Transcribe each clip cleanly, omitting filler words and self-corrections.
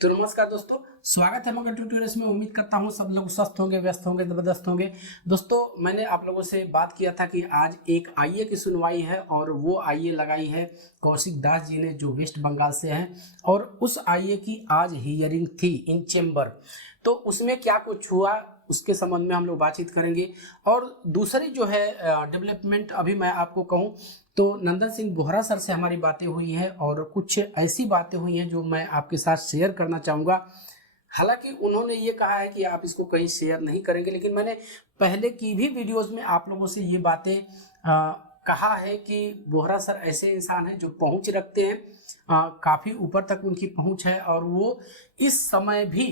तो नमस्कार दोस्तों, स्वागत है मगन ट्यूटोरियल्स में। उम्मीद करता हूँ सब लोग स्वस्थ होंगे, व्यस्त होंगे, जबरदस्त होंगे। दोस्तों, मैंने आप लोगों से बात किया था कि आज एक आईए की सुनवाई है और वो आईए लगाई है कौशिक दास जी ने, जो वेस्ट बंगाल से हैं। और उस आईए की आज हियरिंग थी इन चेम्बर। तो उसमें क्या कुछ हुआ उसके संबंध में हम लोग बातचीत करेंगे। और दूसरी जो है डेवलपमेंट, अभी मैं आपको कहूँ तो नंदन सिंह बोहरा सर से हमारी बातें हुई हैं और कुछ ऐसी बातें हुई हैं जो मैं आपके साथ शेयर करना चाहूँगा। हालांकि उन्होंने ये कहा है कि आप इसको कहीं शेयर नहीं करेंगे, लेकिन मैंने पहले की भी वीडियोस में आप लोगों से ये बातें कहा है कि बोहरा सर ऐसे इंसान हैं जो पहुंच रखते हैं, काफ़ी ऊपर तक उनकी पहुंच है और वो इस समय भी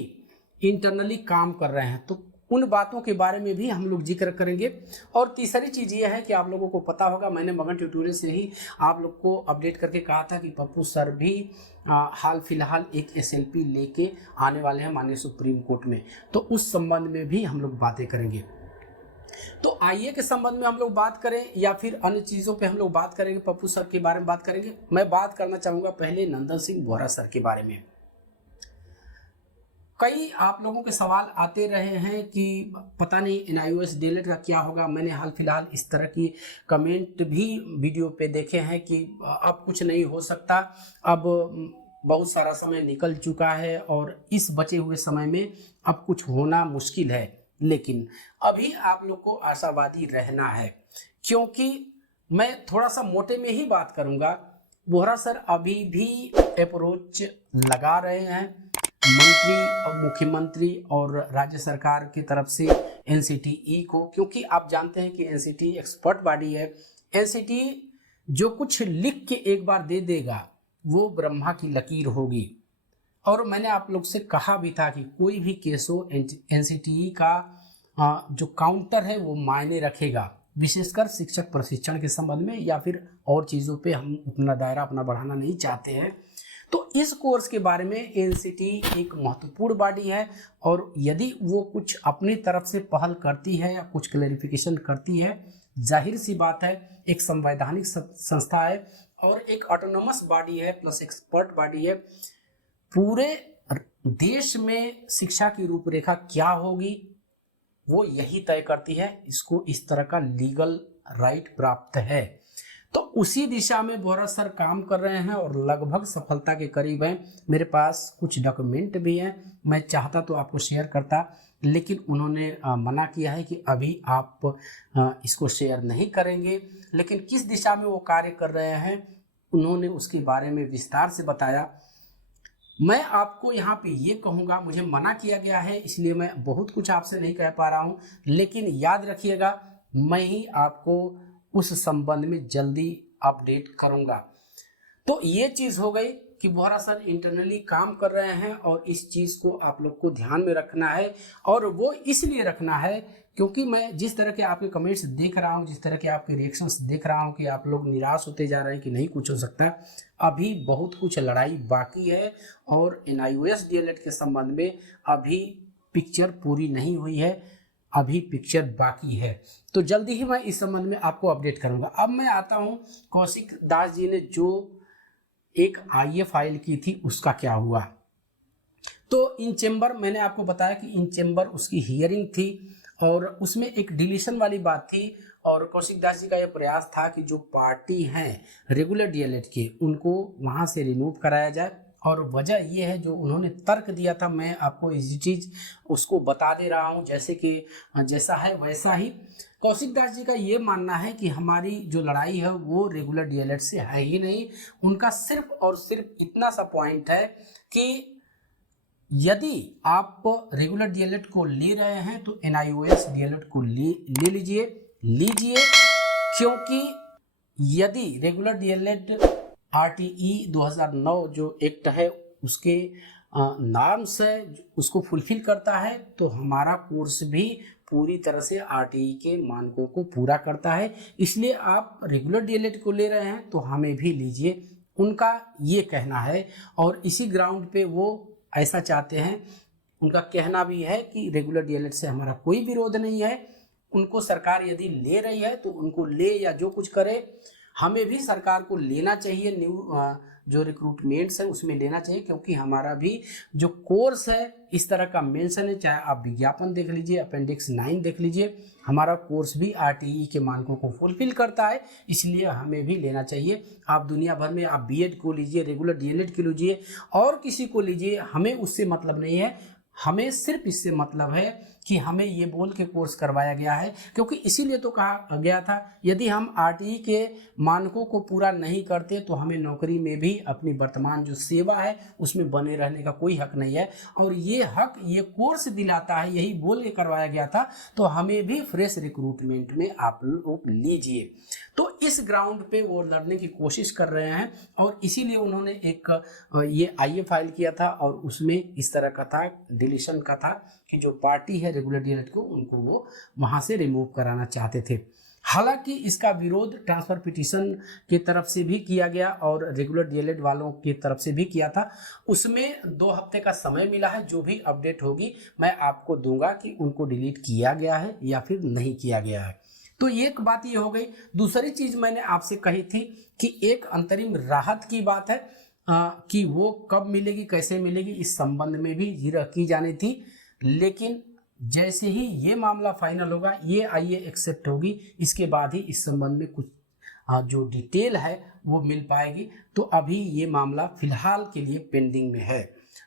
इंटरनली काम कर रहे हैं। तो उन बातों के बारे में भी हम लोग जिक्र करेंगे। और तीसरी चीज़ ये है कि आप लोगों को पता होगा, मैंने मगन ट्यूटोरियल से ही आप लोग को अपडेट करके कहा था कि पप्पू सर भी हाल फिलहाल एक एसएलपी लेके आने वाले हैं माननीय सुप्रीम कोर्ट में। तो उस संबंध में भी हम लोग बातें करेंगे। तो आईए के संबंध में हम लोग बात करें या फिर अन्य चीज़ों पे हम लोग बात करेंगे, पप्पू सर के बारे में बात करेंगे। मैं बात करना चाहूँगा पहले नंदन सिंह बोहरा सर के बारे में। कई आप लोगों के सवाल आते रहे हैं कि पता नहीं एनआईओएस डीएलएड का क्या होगा। मैंने हाल फिलहाल इस तरह की कमेंट भी वीडियो पे देखे हैं कि अब कुछ नहीं हो सकता, अब बहुत सारा समय निकल चुका है और इस बचे हुए समय में अब कुछ होना मुश्किल है। लेकिन अभी आप लोग को आशावादी रहना है, क्योंकि मैं थोड़ा सा मोटे में ही बात करूंगा। बोहरा सर अभी भी अप्रोच लगा रहे हैं मंत्री और मुख्यमंत्री और राज्य सरकार की तरफ से एनसीटीई को, क्योंकि आप जानते हैं कि एनसीटीई एक्सपर्ट बॉडी है। एनसीटीई जो कुछ लिख के एक बार दे देगा वो ब्रह्मा की लकीर होगी। और मैंने आप लोग से कहा भी था कि कोई भी केस हो, एनसीटीई का जो काउंटर है वो मायने रखेगा, विशेषकर शिक्षक प्रशिक्षण के संबंध में या फिर और चीज़ों पे हम अपना दायरा बढ़ाना नहीं चाहते हैं। तो इस कोर्स के बारे में एनसीटीई एक महत्वपूर्ण बॉडी है और यदि वो कुछ अपनी तरफ से पहल करती है या कुछ क्लैरिफिकेशन करती है, जाहिर सी बात है एक संवैधानिक संस्था है और एक ऑटोनोमस बॉडी है प्लस एक्सपर्ट बॉडी है। पूरे देश में शिक्षा की रूपरेखा क्या होगी वो यही तय करती है। इसको इस तरह का लीगल राइट प्राप्त है। तो उसी दिशा में बोहरा सर काम कर रहे हैं और लगभग सफलता के करीब हैं। मेरे पास कुछ डॉक्यूमेंट भी हैं, मैं चाहता तो आपको शेयर करता, लेकिन उन्होंने मना किया है कि अभी आप इसको शेयर नहीं करेंगे। लेकिन किस दिशा में वो कार्य कर रहे हैं उन्होंने उसके बारे में विस्तार से बताया। मैं आपको यहाँ पे ये कहूँगा, मुझे मना किया गया है इसलिए मैं बहुत कुछ आपसे नहीं कह पा रहा हूँ, लेकिन याद रखिएगा मैं ही आपको उस संबंध में जल्दी अपडेट करूंगा। तो ये चीज हो गई कि बोहरा सर इंटरनली काम कर रहे हैं और इस चीज को आप लोग को ध्यान में रखना है। और वो इसलिए रखना है क्योंकि मैं जिस तरह के आपके कमेंट्स देख रहा हूँ, जिस तरह के आपके रिएक्शंस देख रहा हूँ कि आप लोग निराश होते जा रहे हैं कि नहीं कुछ हो सकता, अभी बहुत कुछ लड़ाई बाकी है और एनआईओएस डीएलएड के संबंध में अभी पिक्चर पूरी नहीं हुई है, अभी पिक्चर बाकी है। तो जल्दी ही मैं इस संबंध में आपको अपडेट करूंगा। अब मैं आता हूं कौशिक दास जी ने जो एक आईए फाइल की थी उसका क्या हुआ। तो इन चेम्बर, मैंने आपको बताया कि इन चेम्बर उसकी हियरिंग थी और उसमें एक डिलीशन वाली बात थी और कौशिक दास जी का यह प्रयास था कि जो पार्टी हैं रेगुलर डीएलएड के उनको वहां से रिमूव कराया जाए। और वजह ये है जो उन्होंने तर्क दिया था, मैं आपको इसी चीज़ उसको बता दे रहा हूँ जैसे कि जैसा है वैसा ही। कौशिक दास जी का ये मानना है कि हमारी जो लड़ाई है वो रेगुलर डीएलएड से है ही नहीं। उनका सिर्फ और सिर्फ इतना सा पॉइंट है कि यदि आप रेगुलर डीएलएड को ले रहे हैं तो एनआईओएस डीएलएड को ले लीजिए, क्योंकि यदि रेगुलर डीएलएड आरटीई 2009 जो एक्ट है उसके नॉर्म्स है उसको फुलफिल करता है, तो हमारा कोर्स भी पूरी तरह से आरटीई के मानकों को पूरा करता है। इसलिए आप रेगुलर डीएलएड को ले रहे हैं तो हमें भी लीजिए, उनका ये कहना है। और इसी ग्राउंड पे वो ऐसा चाहते हैं, उनका कहना भी है कि रेगुलर डीएलएड से हमारा कोई विरोध नहीं है। उनको सरकार यदि ले रही है तो उनको ले या जो कुछ करे, हमें भी सरकार को लेना चाहिए जो रिक्रूटमेंट्स है उसमें लेना चाहिए, क्योंकि हमारा भी जो कोर्स है इस तरह का मेंशन है, चाहे आप विज्ञापन देख लीजिए, अपेंडिक्स 9 देख लीजिए, हमारा कोर्स भी RTE के मानकों को फुलफिल करता है, इसलिए हमें भी लेना चाहिए। आप दुनिया भर में आप B.Ed को लीजिए, रेगुलर DLED को लीजिए और किसी को लीजिए, हमें उससे मतलब नहीं है, हमें सिर्फ इससे मतलब है कि हमें ये बोल के कोर्स करवाया गया है, क्योंकि इसीलिए तो कहा गया था यदि हम RTE के मानकों को पूरा नहीं करते तो हमें नौकरी में भी अपनी वर्तमान जो सेवा है उसमें बने रहने का कोई हक नहीं है, और ये हक ये कोर्स दिलाता है, यही बोल के करवाया गया था। तो हमें भी फ्रेश रिक्रूटमेंट में आप लोग लीजिए। तो इस ग्राउंड पे वो लड़ने की कोशिश कर रहे हैं, और इसीलिए उन्होंने एक ये IA फाइल किया था, और उसमें इस तरह का था, डिलीशन का था कि जो पार्टी है रेगुलर DLED को, उनको वो वहां से रिमूव कराना चाहते थे। हालांकि इसका विरोध ट्रांसफर पिटीशन की तरफ से भी किया गया और रेगुलर DLED वालों की तरफ से भी किया था। उसमें 2 हफ्ते का समय मिला है, जो भी अपडेट होगी मैं आपको दूंगा कि उनको डिलीट किया गया है या फिर नहीं किया गया है। तो एक बात ये हो गई। दूसरी चीज मैंने आपसे कही थी कि एक अंतरिम राहत की बात है कि वो कब मिलेगी, कैसे मिलेगी, इस संबंध में भी जिरह की जानी थी, लेकिन जैसे ही ये मामला फाइनल होगा, ये IA एक्सेप्ट होगी, इसके बाद ही इस संबंध में कुछ जो डिटेल है वो मिल पाएगी। तो अभी ये मामला फिलहाल के लिए पेंडिंग में है।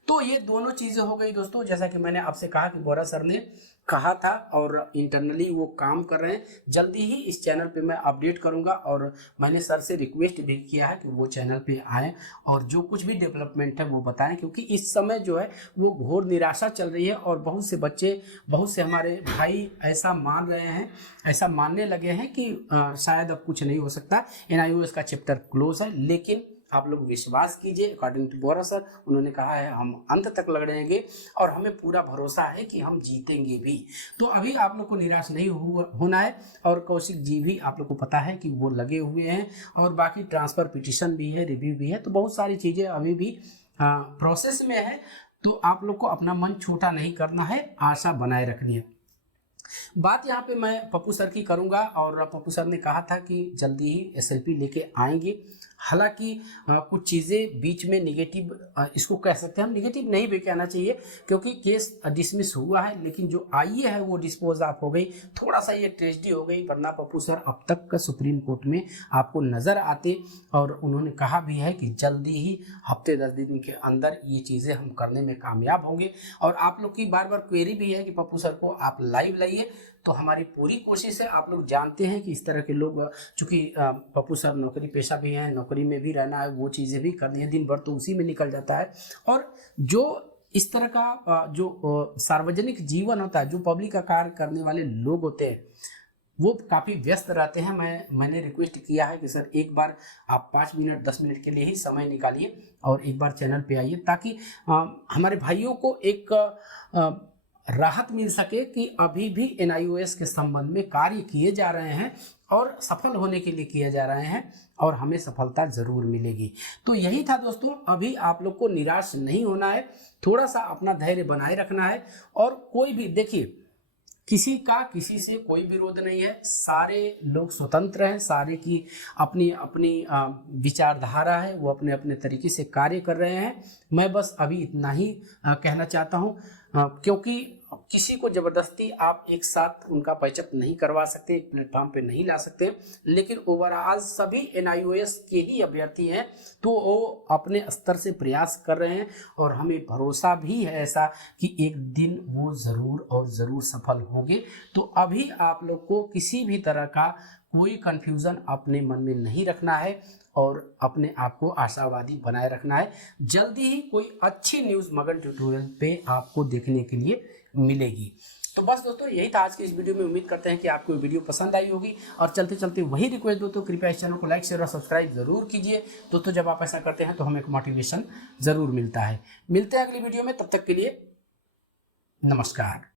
तो ये दोनों चीजें हो गई दोस्तों, जैसा कि मैंने आपसे कहा कि बोरा सर ने कहा था और इंटरनली वो काम कर रहे हैं। जल्दी ही इस चैनल पे मैं अपडेट करूंगा, और मैंने सर से रिक्वेस्ट भी किया है कि वो चैनल पे आएँ और जो कुछ भी डेवलपमेंट है वो बताएं, क्योंकि इस समय जो है वो घोर निराशा चल रही है, और बहुत से बच्चे, बहुत से हमारे भाई ऐसा मान रहे हैं, ऐसा मानने लगे हैं कि शायद अब कुछ नहीं हो सकता, NIOS का चैप्टर क्लोज है। लेकिन आप लोग विश्वास कीजिए, अकॉर्डिंग टू बोरा सर, उन्होंने कहा है हम अंत तक लड़ेंगे और हमें पूरा भरोसा है कि हम जीतेंगे भी। तो अभी आप लोग को निराश नहीं होना है, और कौशिक जी भी आप लोग को पता है कि वो लगे हुए हैं, और बाकी ट्रांसफर पिटीशन भी है, रिव्यू भी है, तो बहुत सारी चीज़ें अभी भी प्रोसेस में है। तो आप लोग को अपना मन छोटा नहीं करना है, आशा बनाए रखनी है। बात यहाँ पे मैं पप्पू सर की करूँगा, और पप्पू सर ने कहा था कि जल्दी ही SLP लेके आएंगे। हालांकि कुछ चीज़ें बीच में निगेटिव, इसको कह सकते हैं हम, निगेटिव नहीं भी कहना चाहिए, क्योंकि केस डिसमिस हुआ है, लेकिन जो IA है वो डिस्पोज ऑफ हो गई। थोड़ा सा ये ट्रेजेडी हो गई, वरना पप्पू सर अब तक का सुप्रीम कोर्ट में आपको नज़र आते, और उन्होंने कहा भी है कि जल्दी ही हफ्ते 10 दिन के अंदर ये चीज़ें हम करने में कामयाब होंगे। और आप लोग की बार बार क्वेरी भी है कि पप्पू सर को आप लाइव लाइए, तो हमारी पूरी कोशिश है। आप लोग जानते हैं कि इस तरह के लोग, चूँकि पप्पू सर नौकरी पेशा भी हैं, नौकरी में भी रहना है, वो चीज़ें भी करनी है, दिन भर तो उसी में निकल जाता है। और जो इस तरह का जो सार्वजनिक जीवन होता है, जो पब्लिक का कार्य करने वाले लोग होते हैं, वो काफ़ी व्यस्त रहते हैं। मैंने रिक्वेस्ट किया है कि सर एक बार आप 5 मिनट 10 मिनट के लिए ही समय निकालिए और एक बार चैनल पे आइए, ताकि हमारे भाइयों को एक राहत मिल सके कि अभी भी NIOS के संबंध में कार्य किए जा रहे हैं, और सफल होने के लिए किए जा रहे हैं, और हमें सफलता जरूर मिलेगी। तो यही था दोस्तों, अभी आप लोग को निराश नहीं होना है, थोड़ा सा अपना धैर्य बनाए रखना है। और कोई भी, देखिए, किसी का किसी से कोई विरोध नहीं है, सारे लोग स्वतंत्र हैं, सारे की अपनी अपनी विचारधारा है, वो अपने अपने तरीके से कार्य कर रहे हैं। मैं बस अभी इतना ही कहना चाहता हूँ, क्योंकि किसी को जबरदस्ती आप एक साथ उनका पैचअप नहीं करवा सकते, एक प्लेटफॉर्म पे नहीं ला सकते, लेकिन ओवरऑल सभी NIOS के ही अभ्यर्थी हैं, तो वो अपने स्तर से प्रयास कर रहे हैं, और हमें भरोसा भी है ऐसा कि एक दिन वो ज़रूर और ज़रूर सफल होंगे। तो अभी आप लोग को किसी भी तरह का कोई कन्फ्यूज़न अपने मन में नहीं रखना है, और अपने आप को आशावादी बनाए रखना है। जल्दी ही कोई अच्छी न्यूज़ मगन ट्यूटोरियल पे आपको देखने के लिए मिलेगी। तो बस दोस्तों, यही था आज की इस वीडियो में। उम्मीद करते हैं कि आपको वीडियो पसंद आई होगी, और चलते चलते वही रिक्वेस्ट दोस्तों, कृपया इस चैनल को लाइक शेयर और सब्सक्राइब जरूर कीजिए दोस्तों। जब आप ऐसा करते हैं तो हमें एक मोटिवेशन जरूर मिलता है। मिलते हैं अगली वीडियो में, तब तक के लिए नमस्कार।